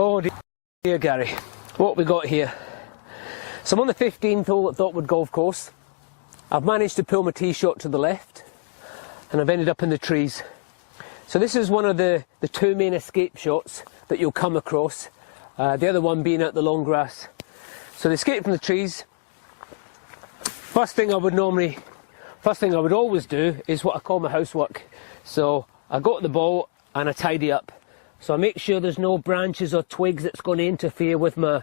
Oh dear Gary, what we got here? So I'm on the 15th hole at Thoughtwood Golf Course. I've managed to pull my tee shot to the left and I've ended up in the trees. So this is one of the two main escape shots that you'll come across, the other one being at the long grass. So the escape from the trees, first thing I would always do is what I call my housework. So I go to the ball and I tidy up. So I make sure there's no branches or twigs that's going to interfere with my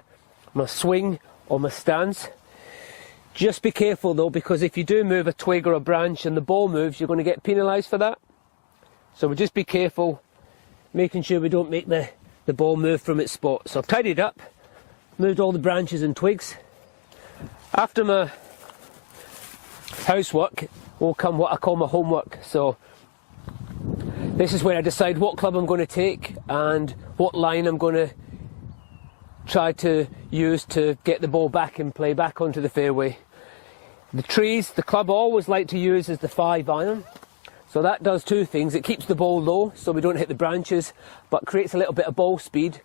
swing or my stance. Just be careful though, because if you do move a twig or a branch and the ball moves, you're going to get penalised for that. So we'll just be careful, making sure we don't make the ball move from its spot. So I've tidied up, moved all the branches and twigs. After my housework will come what I call my homework. So this is where I decide what club I'm going to take and what line I'm going to try to use to get the ball back in play, back onto the fairway. The trees, the club I always like to use is the 5-iron. So that does two things. It keeps the ball low so we don't hit the branches, but creates a little bit of ball speed,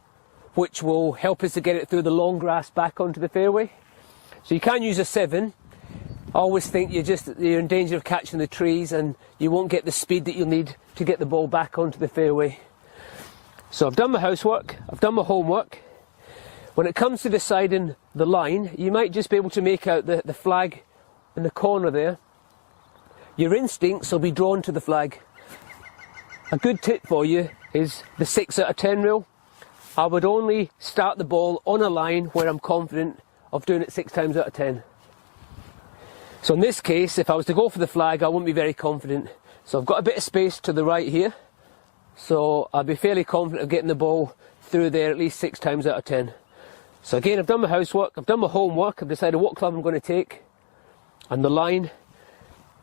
which will help us to get it through the long grass back onto the fairway. So you can use a 7. I always think you're in danger of catching the trees and you won't get the speed that you'll need to get the ball back onto the fairway. So I've done my housework, I've done my homework. When it comes to deciding the line, you might just be able to make out the flag in the corner there. Your instincts will be drawn to the flag. A good tip for you is the 6 out of 10 rule. I would only start the ball on a line where I'm confident of doing it 6 times out of 10. So in this case, if I was to go for the flag, I wouldn't be very confident. So I've got a bit of space to the right here. So I'll be fairly confident of getting the ball through there at least 6 times out of 10. So again, I've done my housework, I've done my homework, I've decided what club I'm going to take and the line.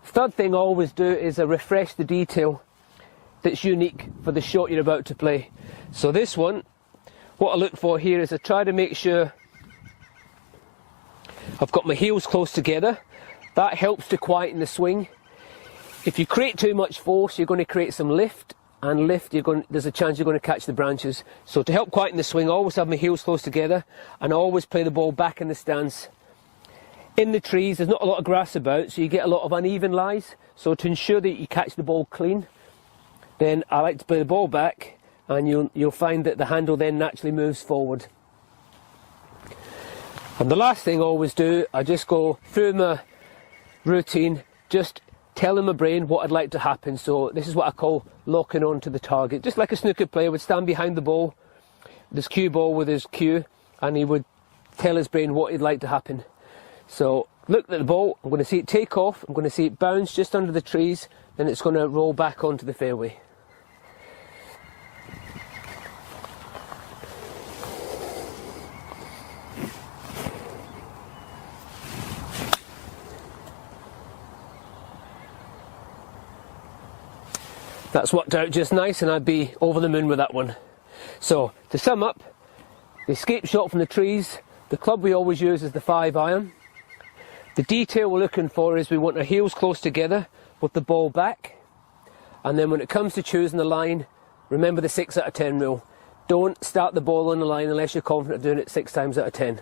Third thing I always do is I refresh the detail that's unique for the shot you're about to play. So this one, what I look for here is I try to make sure I've got my heels close together. That helps to quieten the swing. If you create too much force, you're going to create some lift, and lift, there's a chance you're going to catch the branches. So to help quieten the swing, I always have my heels close together, and I always play the ball back in the stance. In the trees, there's not a lot of grass about, so you get a lot of uneven lies. So to ensure that you catch the ball clean, then I like to play the ball back, and you'll find that the handle then naturally moves forward. And the last thing I always do, I just go through my routine, just telling my brain what I'd like to happen. So this is what I call locking on to the target. Just like a snooker player would stand behind the ball, this cue ball with his cue, and he would tell his brain what he'd like to happen. So look at the ball, I'm going to see it take off, I'm going to see it bounce just under the trees, then it's going to roll back onto the fairway. That's worked out just nice, and I'd be over the moon with that one. So, to sum up, the escape shot from the trees, the club we always use is the 5-iron. The detail we're looking for is we want our heels close together with the ball back. And then when it comes to choosing the line, remember the 6 out of 10 rule. Don't start the ball on the line unless you're confident of doing it 6 times out of 10.